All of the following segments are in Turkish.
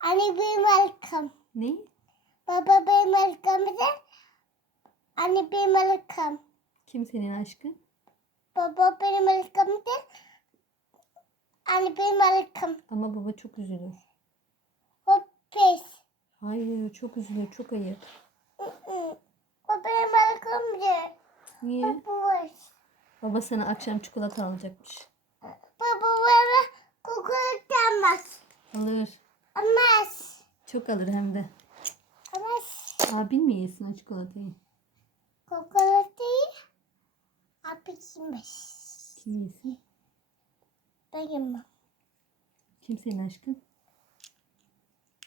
Anne benim arkam. Ne? Baba benim arkamda. Anne benim arkam. Kim senin aşkın? Baba benim arkamda. Anne benim arkam. Ama baba çok üzülür. Hop pes. Hayır çok üzülür çok ayıp. O benim arkamda. Niye? Baba var. Baba sana akşam çikolata alacakmış. Çok alır hem de. Almaz. Abin mi yesin o çikolatayı? Kokoreç değil. Abi kimmiş? Kim yesin? Benim. Kim senin aşkın?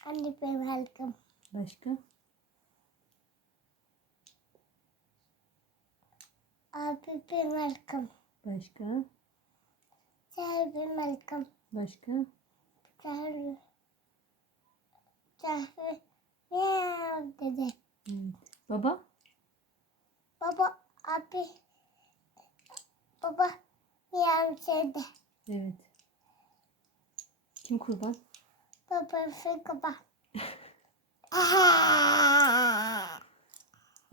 Anne benim arkam. Başka? Abi benim arkam. Başka? Sen benim arkam. Başka? Sen sen Miyav dedi. Evet. Baba? Baba abi baba miyav dedi. Evet. Kim kurban? Baba fıkıba.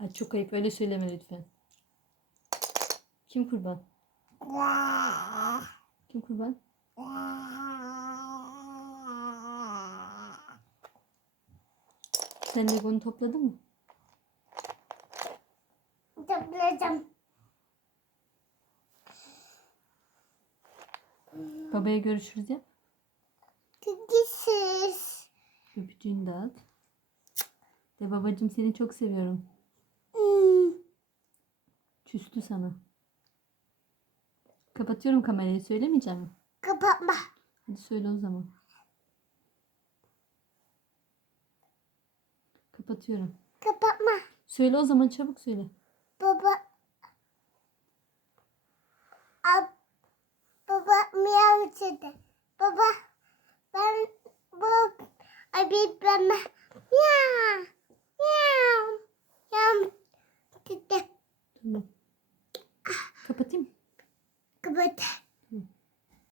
Ay çok ayıp öyle söyleme lütfen. Kim kurban? Kim kurban? Sen Lego'nu topladın mı? Toplayacağım. Babaya görüşürüz yap. Gidisiz. Öpücüğünü dağıt. De babacığım seni çok seviyorum. Hmm. Küstü sana. Kapatıyorum kamerayı söylemeyeceğim mi? Kapatma. Hadi söyle o zaman. Kapatıyorum. Kapatma. Söyle o zaman çabuk söyle. Baba. Ab, baba miyav dedi. Baba ben bu abi ben miyav miyav miyav dedi. Tamam. Kapatayım. Kapat.